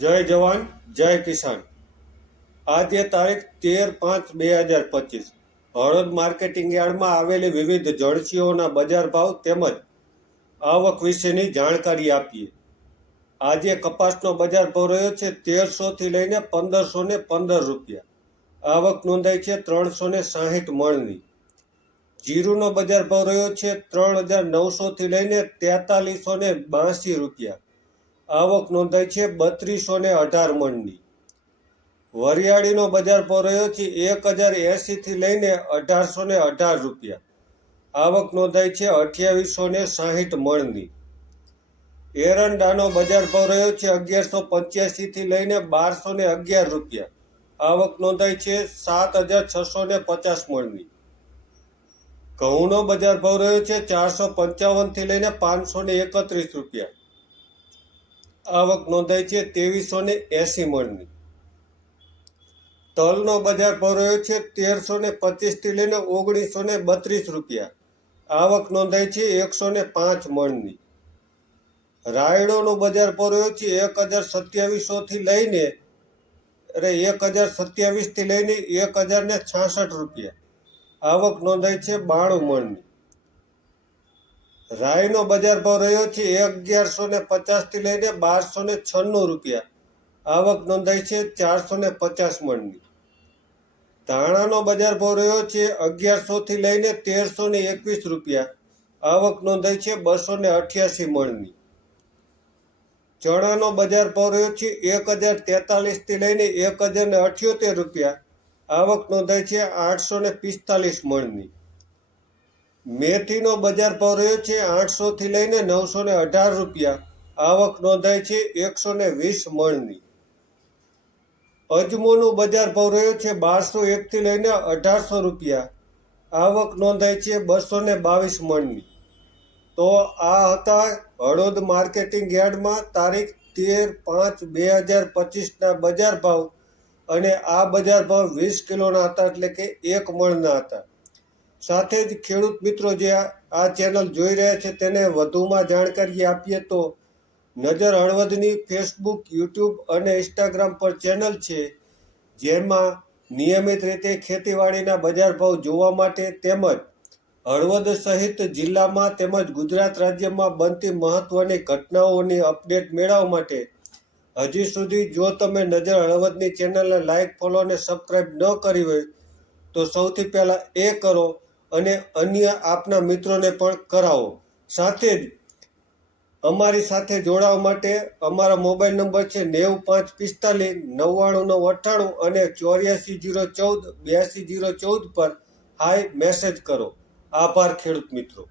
જય જવાન જય કિસાન। આજે તારીખ 13/5/2025 હળવદ માર્કેટિંગ યાર્ડમાં આવેલી વિવિધ જળસીઓના બજાર ભાવ તેમજ આવક વિશેની જાણકારી આપીએ। આજે કપાસનો બજાર ભાવ રહ્યો છે 1300 થી લઈને 1515 રૂપિયા। આવક નોંધાઈ છે 360 મણની। જીરુનો બજાર ભાવ રહ્યો છે 3900 થી લઈને 4382 રૂપિયા। આવક નોંધાઈ છે 3218 મણની। વરિયાળીનો બજાર ભાવ રહ્યો છે 1080 થી લઈને 1818 રૂપિયા। આવક નોંધાઈ છે 2860 મણની। એરંડાનો બજાર ભાવ રહ્યો છે 1185 થી લઈને 1211 રૂપિયા। આવક નોંધાઈ છે 7650 મણની। ઘઉંનો બજાર ભાવ રહ્યો છે 455 થી લઈને 531 રૂપિયા। આવક નોંધાઈ છે 2380 મણની। તલનો બજાર ભાવ રહ્યો છે 1325 થી લઈને 1932 રૂપિયા। આવક નોંધાઈ છે 105 મણની। રાયડોનો બજાર ભાવ રહ્યો છે 1027 થી લઈને 1027 થી લઈને 1066 રૂપિયા। આવક નોંધાઈ છે 92 મણની। રાઈનો બજાર ભાવ રહ્યો છે 1150 થી લઈને 1296 રૂપિયા। આવક નોંધાઈ છે 450 મણની। ધાણાનો બજાર ભાવ રહ્યો છે 1100 થી લઈને 1321 રૂપિયા। આવક નોંધાઈ છે 288 મણની। ચણાનો બજાર ભાવ રહ્યો છે 1043 થી લઈને 1078 રૂપિયા। આવક નોંધાઈ છે 845 મણની। મેથીનો બજાર ભાવ રહ્યો છે 800 થી લઈને 918 રૂપિયા। આવક નોંધાઈ છે 120 મણની। અજમોનો બજાર ભાવ રહ્યો છે 1201 થી લઈને 1800 રૂપિયા। આવક નોંધાઈ છે 222 મણની। તો આ હતા હળવદ માર્કેટિંગ યાર્ડમાં તારીખ 13/5/2025ના બજાર ભાવ, અને આ બજાર ભાવ 20 કિલોના હતા, એટલે કે 1 મણના હતા। સાથે જ ખેડૂત મિત્રો જે આ ચેનલ જોઈ રહ્યા છે તેને વધુમાં જાણકારી આપીએ તો નજર હળવદની ફેસબુક, યુટ્યુબ અને ઇન્સ્ટાગ્રામ પર ચેનલ છે, જેમાં નિયમિત રીતે ખેતીવાડીના બજાર ભાવ જોવા માટે તેમજ હળવદ સહિત જિલ્લામાં તેમજ ગુજરાત રાજ્યમાં બનતી મહત્વની ઘટનાઓની અપડેટ મેળવવા માટે હજી સુધી જો તમે નજર હળવદની ચેનલને લાઇક, ફોલો અને સબસ્ક્રાઈબ ન કરી હોય તો સૌથી પહેલાં એ કરો અને અન્ય આપના મિત્રોને પણ કરાવો। સાથે જ અમારી સાથે જોડાવા માટે અમારા મોબાઈલ નંબર છે 9545 99998 અને 840114 8214 પર હાય મેસેજ કરો। આભાર ખેડૂત મિત્રો।